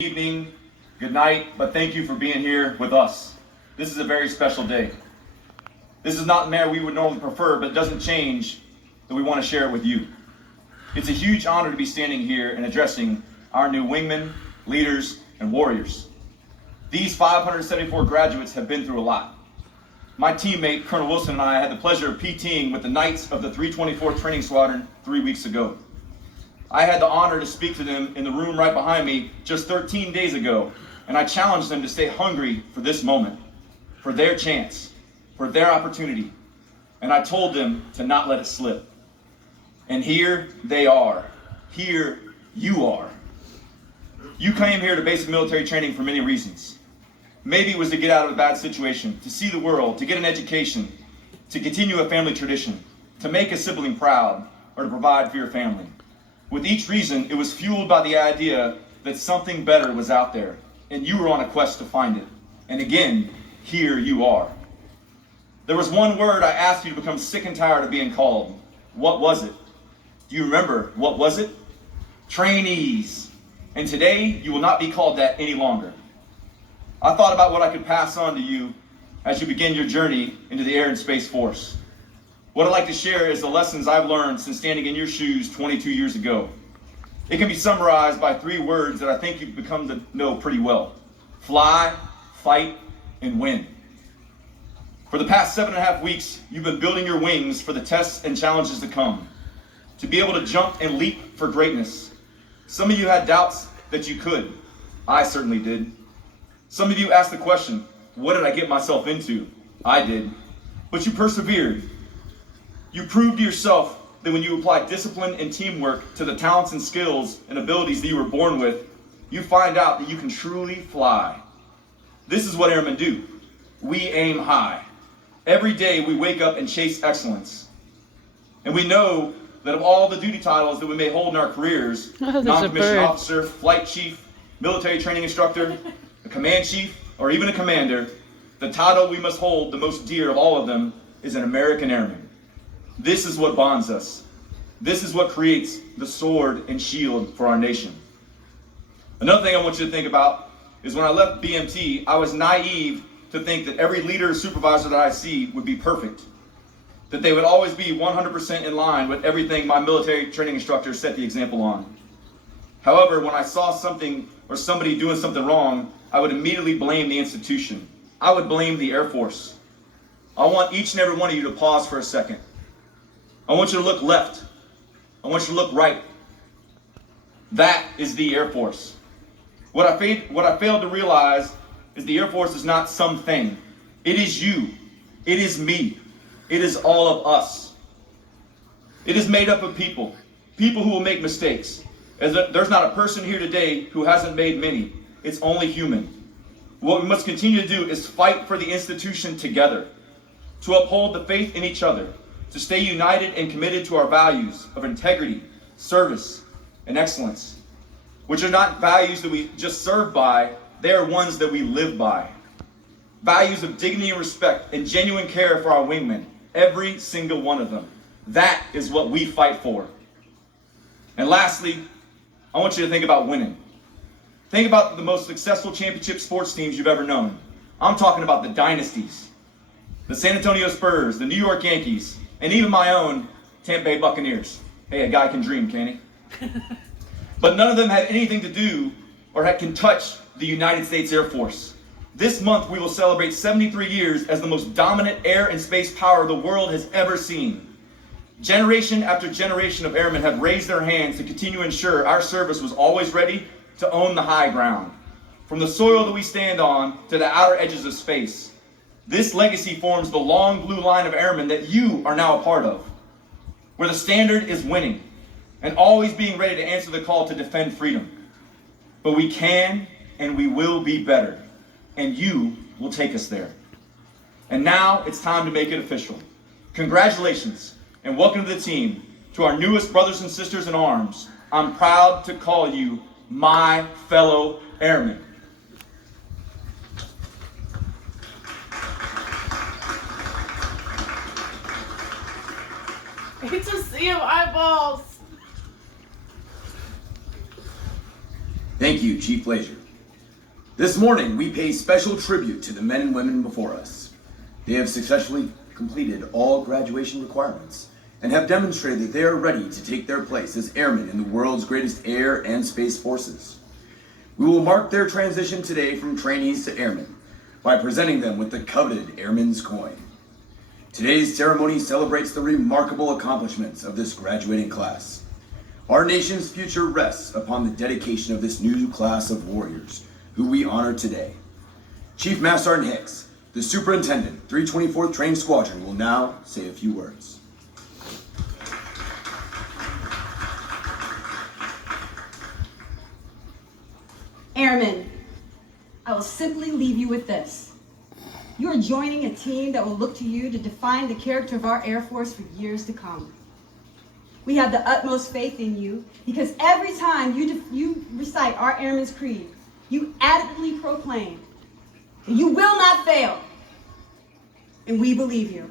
Evening, good night, but thank you for being here with us. This is a very special day. This is not the manner we would normally prefer, but it doesn't change that we want to share it with you. It's a huge honor to be standing here and addressing our new wingmen, leaders, and warriors. These 574 graduates have been through a lot. My teammate, Colonel Wilson, and I had the pleasure of PTing with the Knights of the 324th Training Squadron 3 weeks ago. I had the honor to speak to them in the room right behind me just 13 days ago, and I challenged them to stay hungry for this moment, for their chance, for their opportunity, and I told them to not let it slip. And here they are. Here you are. You came here to basic military training for many reasons. Maybe it was to get out of a bad situation, to see the world, to get an education, to continue a family tradition, to make a sibling proud, or to provide for your family. With each reason, it was fueled by the idea that something better was out there, and you were on a quest to find it. And again, here you are. There was one word I asked you to become sick and tired of being called. What was it? Do you remember what was it? Trainees. And today, you will not be called that any longer. I thought about what I could pass on to you as you begin your journey into the Air and Space Force. What I'd like to share is the lessons I've learned since standing in your shoes 22 years ago. It can be summarized by 3 words that I think you've become to know pretty well. Fly, fight, and win. For the past 7.5 weeks, you've been building your wings for the tests and challenges to come. To be able to jump and leap for greatness. Some of you had doubts that you could. I certainly did. Some of you asked the question, what did I get myself into? I did. But you persevered. You proved to yourself that when you apply discipline and teamwork to the talents and skills and abilities that you were born with, you find out that you can truly fly. This is what airmen do. We aim high. Every day we wake up and chase excellence. And we know that of all the duty titles that we may hold in our careers, non-commissioned officer, flight chief, military training instructor, a command chief, or even a commander, the title we must hold the most dear of all of them is an American Airman. This is what bonds us. This is what creates the sword and shield for our nation. Another thing I want you to think about is when I left BMT, I was naive to think that every leader or supervisor that I see would be perfect. That they would always be 100% in line with everything my military training instructor set the example on. However, when I saw something or somebody doing something wrong, I would immediately blame the institution. I would blame the Air Force. I want each and every one of you to pause for a second. I want you to look left. I want you to look right. That is the Air Force. What I failed to realize is the Air Force is not something. It is you. It is me. It is all of us. It is made up of people. People who will make mistakes. There's not a person here today who hasn't made many. It's only human. What we must continue to do is fight for the institution together. To uphold the faith in each other. To stay united and committed to our values of integrity, service, and excellence, which are not values that we just serve by, they are ones that we live by. Values of dignity and respect and genuine care for our wingmen, every single one of them. That is what we fight for. And lastly, I want you to think about winning. Think about the most successful championship sports teams you've ever known. I'm talking about the dynasties. The San Antonio Spurs, the New York Yankees, and even my own Tampa Bay Buccaneers. Hey, a guy can dream, can he? But none of them had anything to do or can touch the United States Air Force. This month we will celebrate 73 years as the most dominant air and space power the world has ever seen. Generation after generation of airmen have raised their hands to continue to ensure our service was always ready to own the high ground. From the soil that we stand on to the outer edges of space. This legacy forms the long blue line of airmen that you are now a part of, where the standard is winning and always being ready to answer the call to defend freedom. But we can and we will be better, and you will take us there. And now it's time to make it official. Congratulations and welcome to the team. To our newest brothers and sisters in arms, I'm proud to call you my fellow airmen. I hate to see him eyeballs. Thank you, Chief Blazier. This morning, we pay special tribute to the men and women before us. They have successfully completed all graduation requirements and have demonstrated that they are ready to take their place as airmen in the world's greatest air and space forces. We will mark their transition today from trainees to airmen by presenting them with the coveted Airman's Coin. Today's ceremony celebrates the remarkable accomplishments of this graduating class. Our nation's future rests upon the dedication of this new class of warriors, who we honor today. Chief Master Sergeant Hicks, the Superintendent, 324th Trained Squadron, will now say a few words. Airmen, I will simply leave you with this. You are joining a team that will look to you to define the character of our Air Force for years to come. We have the utmost faith in you because every time you recite our Airman's Creed, you adamantly proclaim that you will not fail, and we believe you.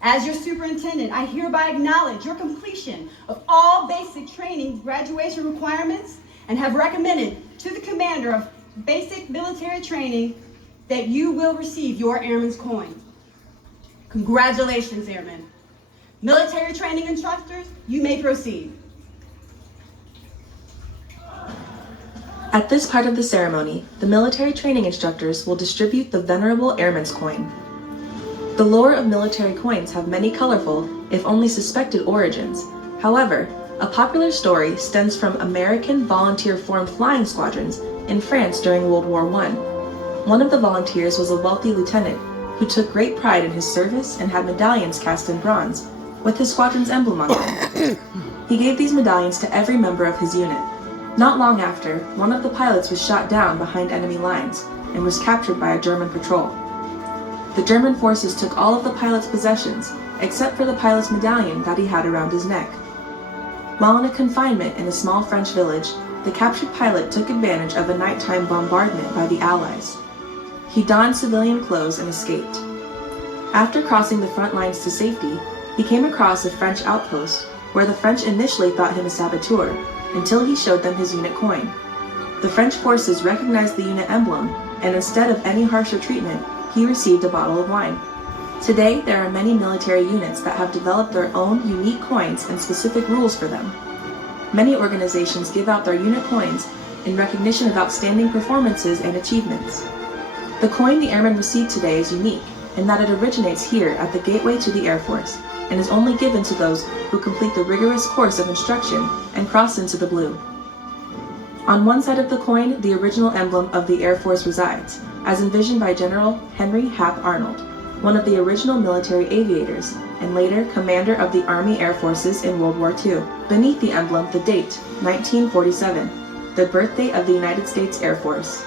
As your superintendent, I hereby acknowledge your completion of all basic training graduation requirements and have recommended to the commander of basic military training that you will receive your Airman's Coin. Congratulations, Airmen. Military training instructors, you may proceed. At this part of the ceremony, the military training instructors will distribute the venerable Airman's Coin. The lore of military coins have many colorful, if only suspected, origins. However, a popular story stems from American volunteer-formed flying squadrons in France during World War I. One of the volunteers was a wealthy lieutenant who took great pride in his service and had medallions cast in bronze with his squadron's emblem on them. He gave these medallions to every member of his unit. Not long after, one of the pilots was shot down behind enemy lines and was captured by a German patrol. The German forces took all of the pilot's possessions, except for the pilot's medallion that he had around his neck. While in a confinement in a small French village, the captured pilot took advantage of a nighttime bombardment by the Allies. He donned civilian clothes and escaped. After crossing the front lines to safety, he came across a French outpost where the French initially thought him a saboteur until he showed them his unit coin. The French forces recognized the unit emblem, and instead of any harsher treatment, he received a bottle of wine. Today, there are many military units that have developed their own unique coins and specific rules for them. Many organizations give out their unit coins in recognition of outstanding performances and achievements. The coin the airmen received today is unique in that it originates here at the gateway to the Air Force and is only given to those who complete the rigorous course of instruction and cross into the blue. On one side of the coin, the original emblem of the Air Force resides, as envisioned by General Henry Hap Arnold, one of the original military aviators, and later commander of the Army Air Forces in World War II. Beneath the emblem, the date, 1947, the birthday of the United States Air Force.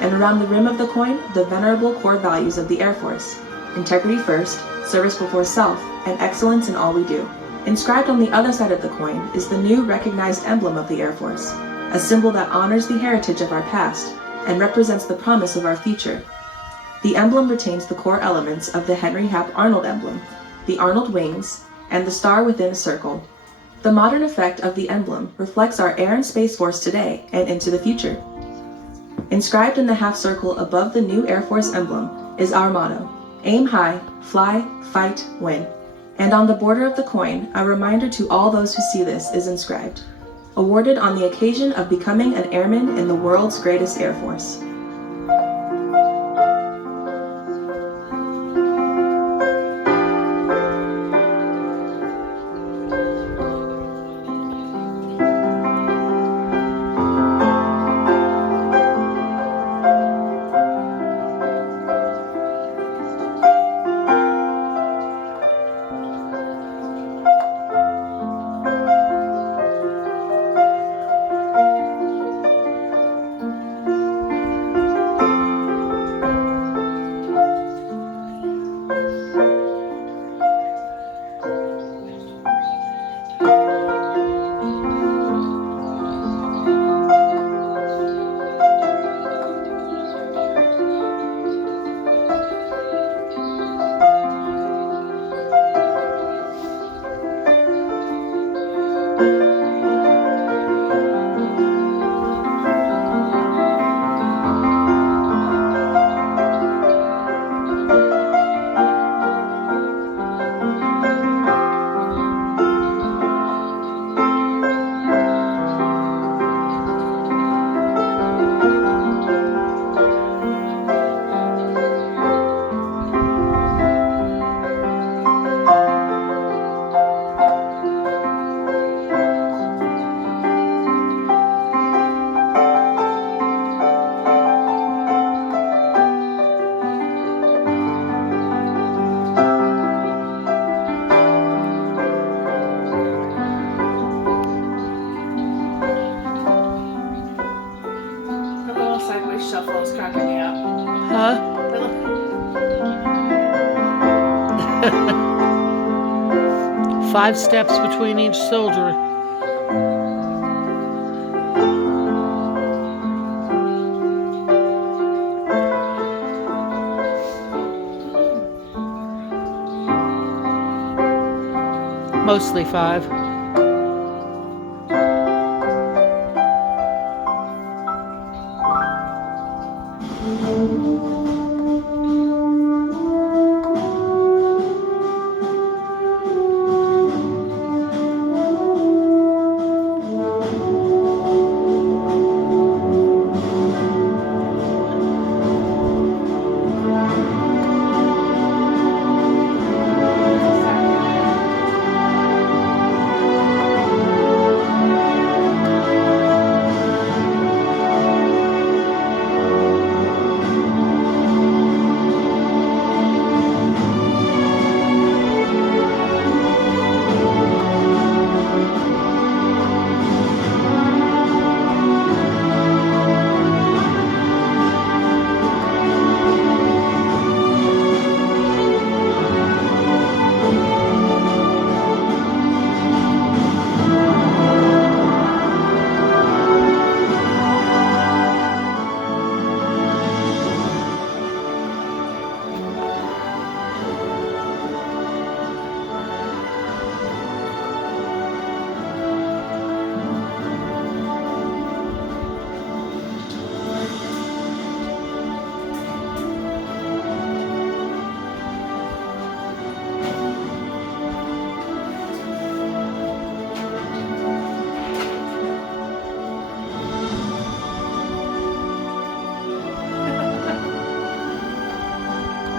And around the rim of the coin, the venerable core values of the Air Force: integrity first, service before self, and excellence in all we do. Inscribed on the other side of the coin is the new recognized emblem of the Air Force, a symbol that honors the heritage of our past and represents the promise of our future. The emblem retains the core elements of the Henry Hap Arnold emblem, the Arnold wings, and the star within a circle. The modern effect of the emblem reflects our Air and Space Force today and into the future. Inscribed in the half circle above the new Air Force emblem is our motto: aim high, fly, fight, win. And on the border of the coin, a reminder to all those who see this is inscribed: awarded on the occasion of becoming an airman in the world's greatest Air Force. sideways shuffle is cracking me up. Huh? Five steps between each soldier. Mostly five.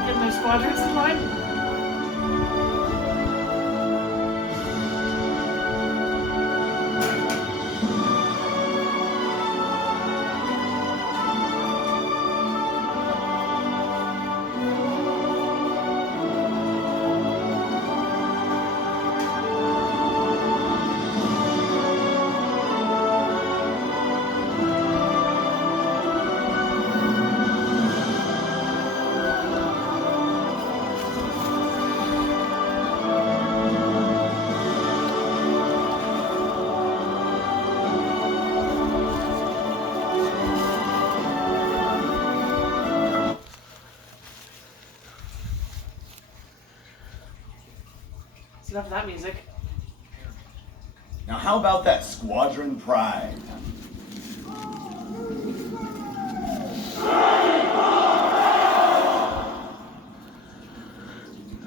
Getting their squadrons in line. It's enough of that music. Now, how about that Squadron Pride?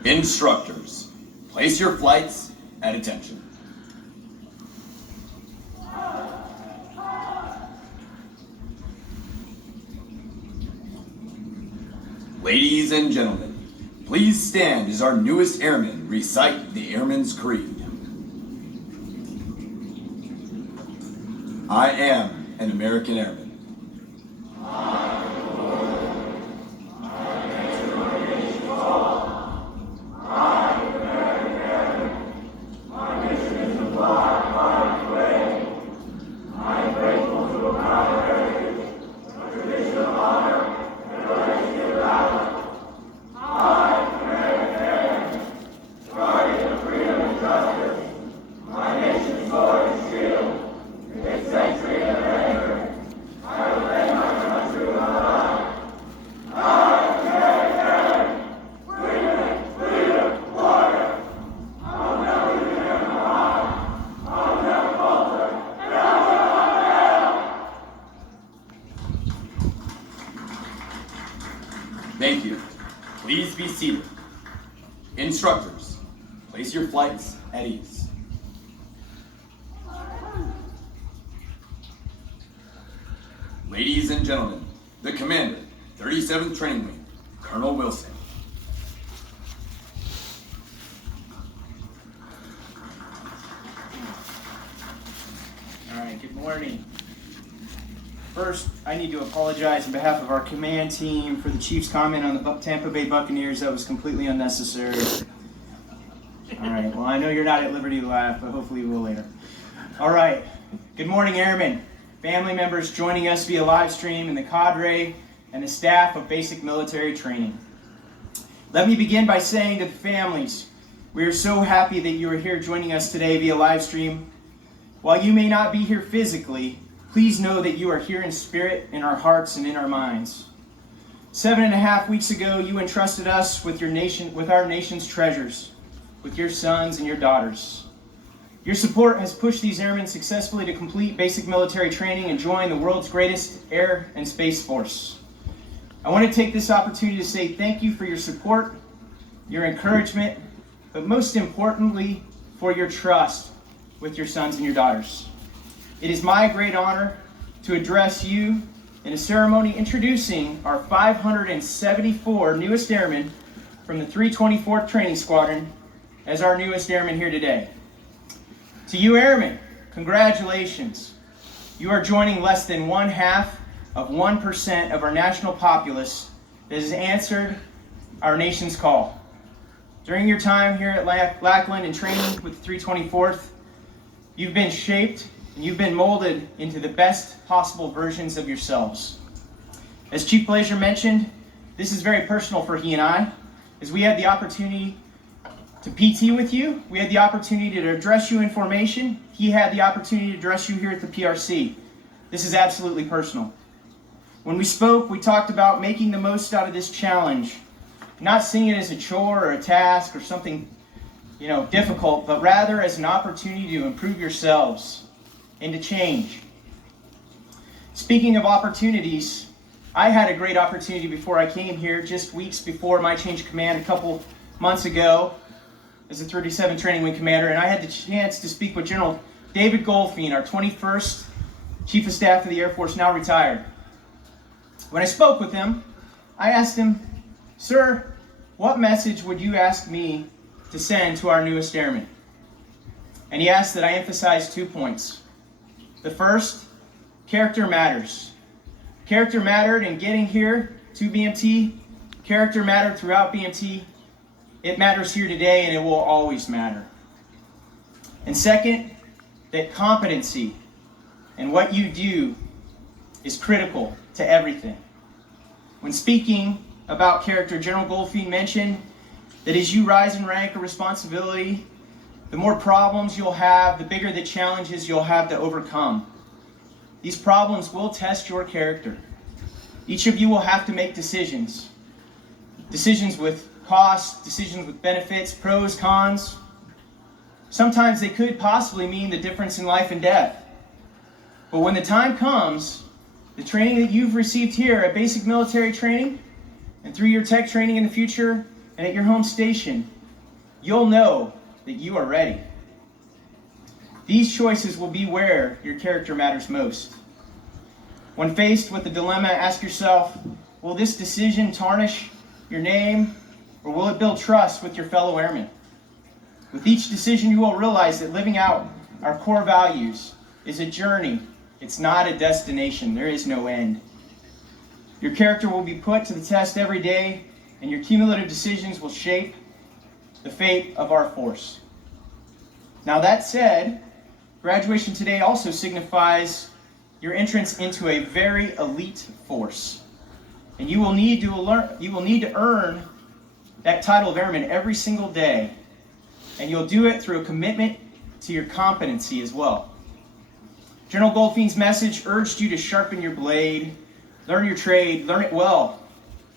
Instructors, place your flights at attention. Ladies and gentlemen, please stand as our newest airmen recite the Airman's Creed. I am an American airman. Thank you. Please be seated. Instructors, place your flights at ease. Ladies and gentlemen, the commander, 37th Training Wing, Colonel Wilson. All right, good morning. First, I need to apologize on behalf of our command team for the Chiefs' comment on the Tampa Bay Buccaneers. That was completely unnecessary. All right, well, I know you're not at liberty to laugh, but hopefully you will later. All right, good morning, Airmen. family members joining us via live stream, and the cadre and the staff of Basic Military Training. Let me begin by saying to the families, we are so happy that you are here joining us today via live stream. While you may not be here physically, please know that you are here in spirit, in our hearts, and in our minds. 7.5 weeks ago, you entrusted us with our nation's treasures, with your sons and your daughters. Your support has pushed these airmen successfully to complete basic military training and join the world's greatest air and space force. I want to take this opportunity to say thank you for your support, your encouragement, but most importantly, for your trust with your sons and your daughters. It is my great honor to address you in a ceremony introducing our 574 newest airmen from the 324th Training Squadron as our newest airmen here today. To you airmen, congratulations. You are joining less than 0.5% of our national populace that has answered our nation's call. During your time here at Lackland and training with the 324th, you've been shaped and you've been molded into the best possible versions of yourselves. As Chief Blazer mentioned, this is very personal for he and I, as we had the opportunity to PT with you, we had the opportunity to address you in formation, he had the opportunity to address you here at the PRC. This is absolutely personal. When we spoke, we talked about making the most out of this challenge, not seeing it as a chore or a task or something difficult, but rather as an opportunity to improve yourselves and to change. Speaking of opportunities, I had a great opportunity before I came here, just weeks before my change of command a couple months ago as a 37 Training Wing Commander, and I had the chance to speak with General David Goldfein, our 21st Chief of Staff of the Air Force, now retired. When I spoke with him, I asked him, "Sir, what message would you ask me to send to our newest airmen?" And he asked that I emphasize 2 points. The first, character matters. Character mattered in getting here to BMT. Character mattered throughout BMT. It matters here today, and it will always matter. And second, that competency and what you do is critical to everything. When speaking about character, General Goldfein mentioned that as you rise in rank or responsibility, the more problems you'll have, the bigger the challenges you'll have to overcome. These problems will test your character. Each of you will have to make decisions. Decisions with costs, decisions with benefits, pros, cons. Sometimes they could possibly mean the difference in life and death. But when the time comes, the training that you've received here at basic military training and through your tech training in the future and at your home station, you'll know that you are ready. These choices will be where your character matters most. When faced with the dilemma, ask yourself, will this decision tarnish your name, or will it build trust with your fellow airmen? With each decision, you will realize that living out our core values is a journey. It's not a destination. There is no end. Your character will be put to the test every day, and your cumulative decisions will shape the fate of our force. Now that said, graduation today also signifies your entrance into a very elite force. And you will need to earn that title of airman every single day. And you'll do it through a commitment to your competency as well. General Goldfein's message urged you to sharpen your blade, learn your trade, learn it well,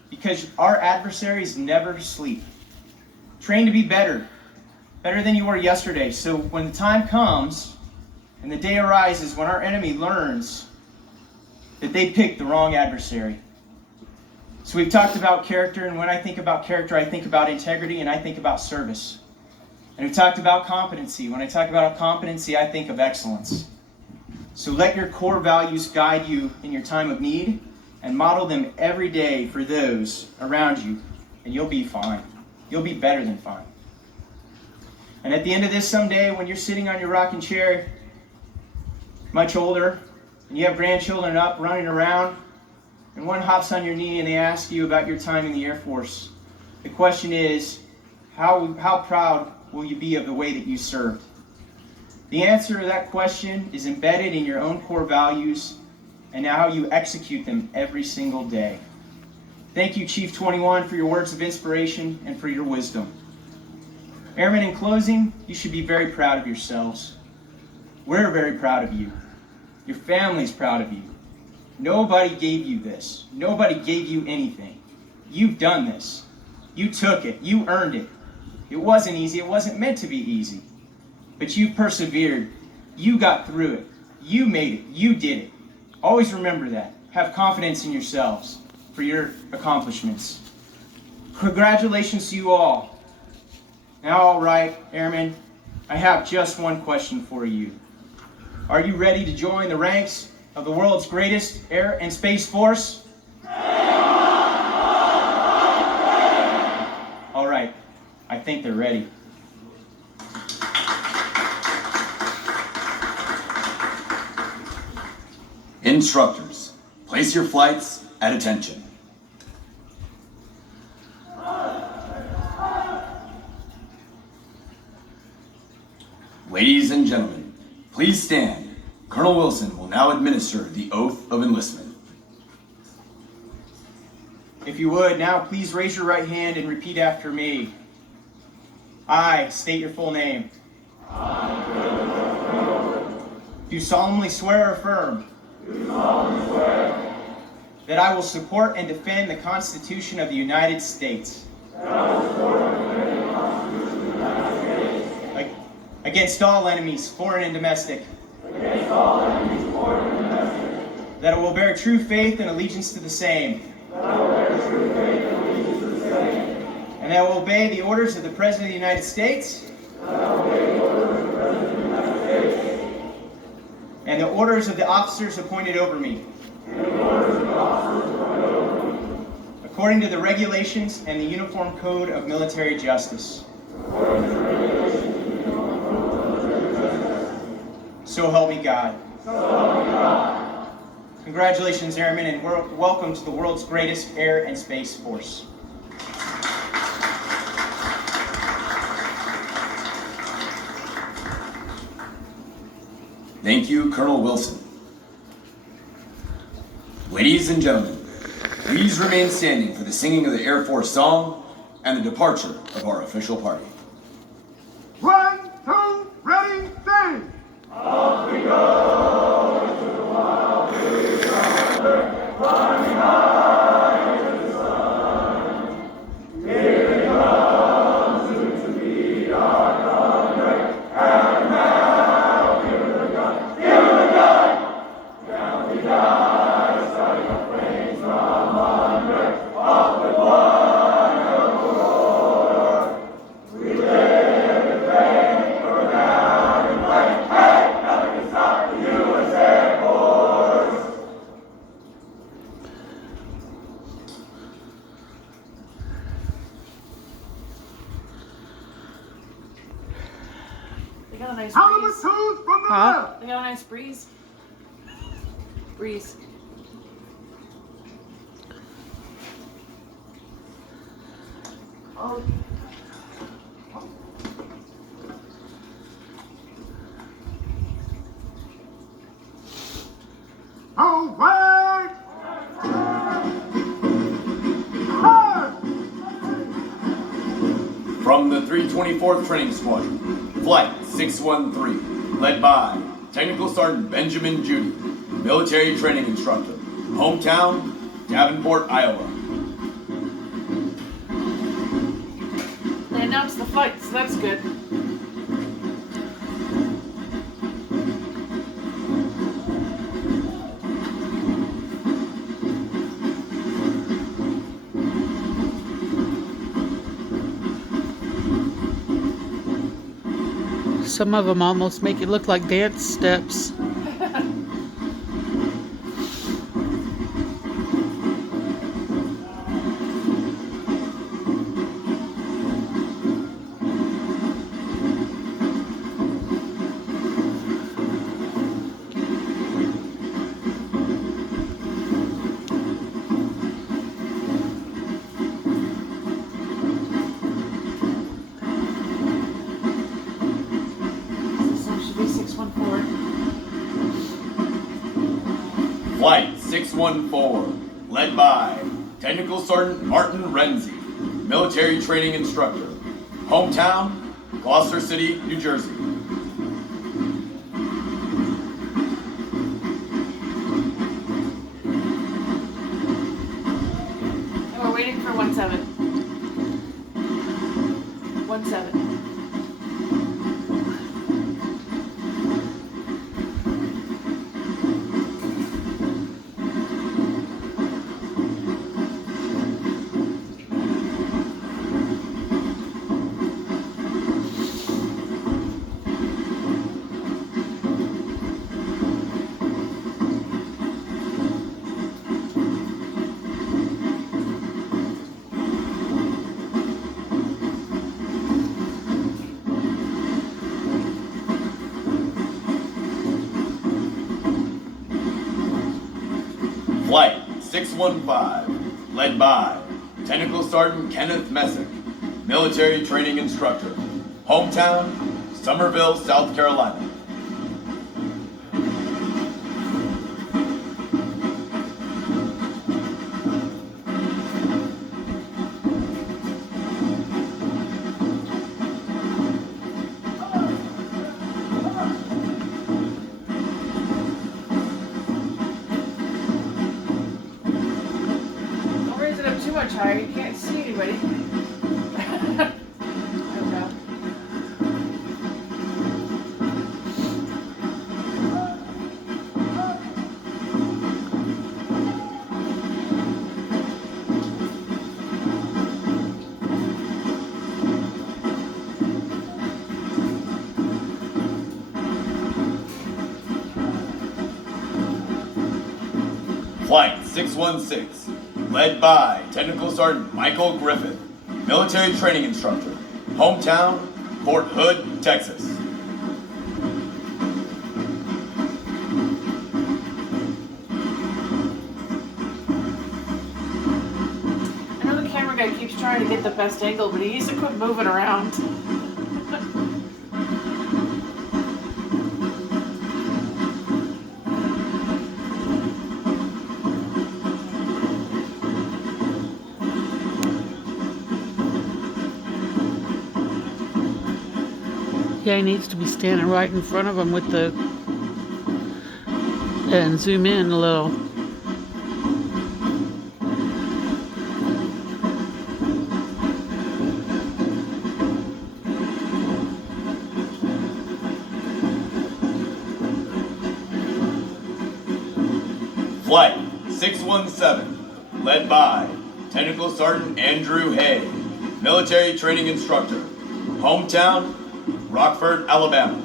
because our adversaries never sleep. Train to be better than you were yesterday. So when the time comes and the day arises when our enemy learns that they picked the wrong adversary. So we've talked about character, and when I think about character, I think about integrity and I think about service. And we've talked about competency. When I talk about competency, I think of excellence. So let your core values guide you in your time of need and model them every day for those around you, and you'll be fine. You'll be better than fine. And at the end of this someday, when you're sitting on your rocking chair, much older, and you have grandchildren up running around, and one hops on your knee and they ask you about your time in the Air Force, the question is, how proud will you be of the way that you served? The answer to that question is embedded in your own core values and how you execute them every single day. Thank you, Chief 21, for your words of inspiration and for your wisdom. Airmen, in closing, you should be very proud of yourselves. We're very proud of you. Your family's proud of you. Nobody gave you this. Nobody gave you anything. You've done this. You took it. You earned it. It wasn't easy. It wasn't meant to be easy. But you persevered. You got through it. You made it. You did it. Always remember that. Have confidence in yourselves for your accomplishments. Congratulations to you all. Now, all right, Airmen, I have just one question for you. Are you ready to join the ranks of the world's greatest air and space force? All right, I think they're ready. Instructors, place your flights at attention. Ladies and gentlemen, please stand. Colonel Wilson will now administer the oath of enlistment. If you would, now please raise your right hand and repeat after me. I state your full name. Do solemnly swear or affirm that I will support and defend the Constitution of the United States against all enemies, foreign and domestic. That I will bear true faith and allegiance to the same. And that I will obey the orders of the President of the United States. And the orders of the officers appointed over me. According to the regulations and the Uniform Code of Military Justice. So help me God. Congratulations, Airmen, and welcome to the world's greatest air and space force. Thank you, Colonel Wilson. Ladies and gentlemen, please remain standing for the singing of the Air Force song and the departure of our official party. 1, 2, ready, sing! Off we go into the wild big yonder, climbing high to the sun. Here he comes, soon to be our comrade, and now give her the gun, give her the gun! Down we die, starting our flames from under, off with one accord. We live and pray, go down and play, hey, nothing can stop the U.S. Air Force. They got a nice Number breeze. 2 from the Huh? left. They got a nice breeze. Breeze. Oh. Away! March! From the 324th Training Squadron, Flight 613, led by Technical Sergeant Benjamin Judy, Military Training Instructor, hometown, Davenport, Iowa. They announced the flight, so that's good. Some of them almost make it look like dance steps. So it should be 614, led by Technical Sergeant Martin Renzi, military training instructor. Hometown, Gloucester City, New Jersey. And we're waiting for 17. 17. Flight 615, led by Technical Sergeant Kenneth Messick, military training instructor. Hometown, Somerville, South Carolina. Don't raise it up too much higher. You can't see anybody. Oh no. Flight 616, led by Technical Sergeant Michael Griffith, military training instructor. Hometown, Fort Hood, Texas. I know the camera guy keeps trying to get the best angle, but he needs to quit moving around. Yeah, he needs to be standing right in front of him with the... and zoom in a little. Flight 617, led by Technical Sergeant Andrew Hay, military training instructor. Hometown, Rockford, Alabama.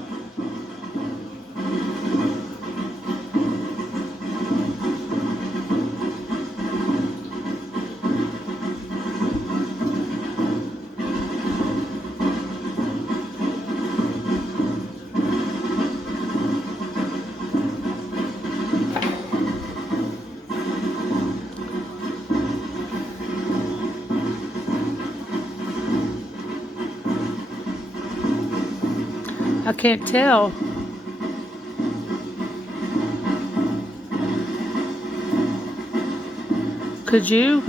I can't tell. Could you?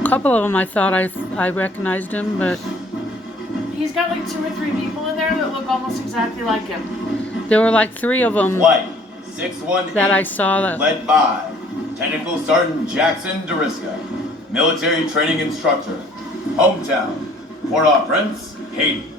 A couple of them I thought I recognized him, but He's got like 2 or 3 people in there that look almost exactly like him. there were like 3 of them Flight 618, that I saw that... led by Technical Sergeant Jackson Deriska, military training instructor. Hometown, Port-au-Prince, Haiti.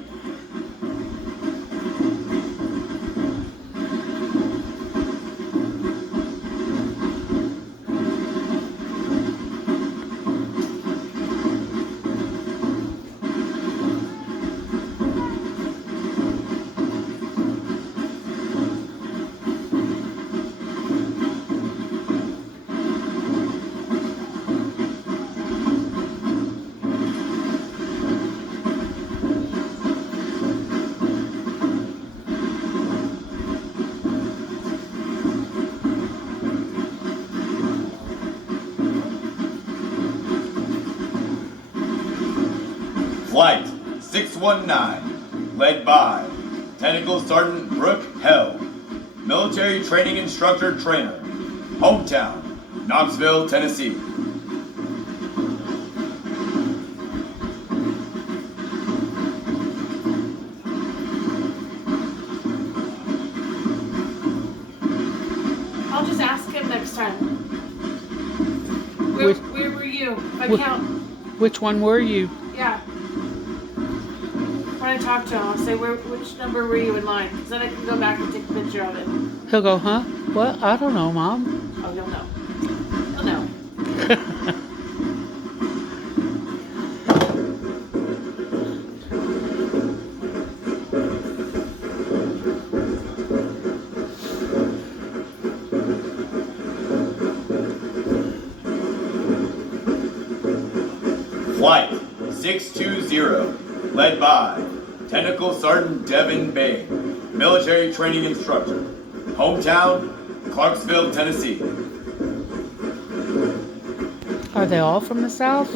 Flight 619, led by Technical Sergeant Brooke Hell, Military Training Instructor Trainer, Hometown, Knoxville, Tennessee. I'll just ask him next time. Where were you? If I Wh- count. Which one were you? Yeah. When I talk to him, I'll say, which number were you in line? Because then I can go back and take a picture of it. He'll go, huh? What? I don't know, Mom. Oh, he'll know. He'll know. Flight 620, led by Technical Sergeant Devin Bay, Military Training Instructor, Hometown, Clarksville, Tennessee. Are they all from the South?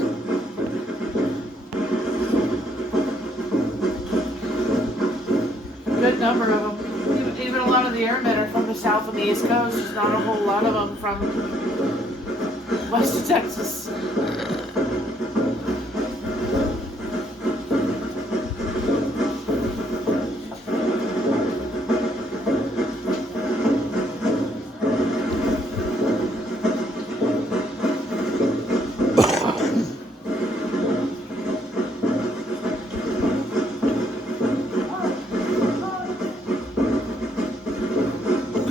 Good number of them. Even a lot of the airmen are from the South and the East Coast. There's not a whole lot of them from West of Texas.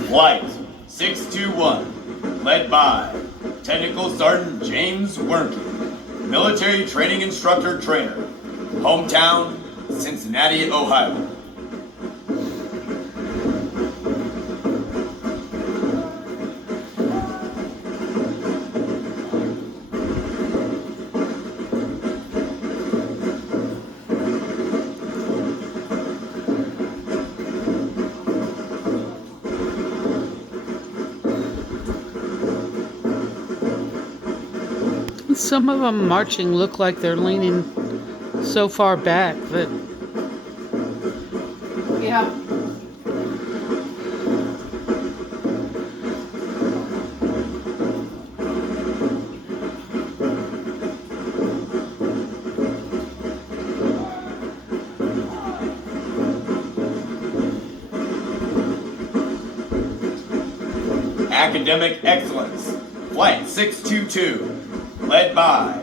Flight 621, led by Technical Sergeant James Wernke, Military Training Instructor Trainer, Hometown, Cincinnati, Ohio. Some of them marching look like they're leaning so far back that Yeah. Academic Excellence, Flight 622, led by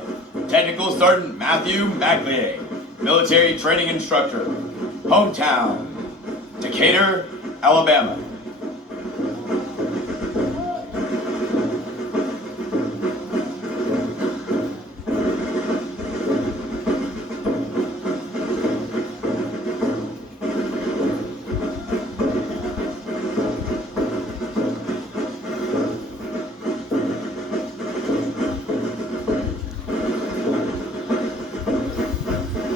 Technical Sergeant Matthew Maglier, Military Training Instructor, Hometown, Decatur, Alabama.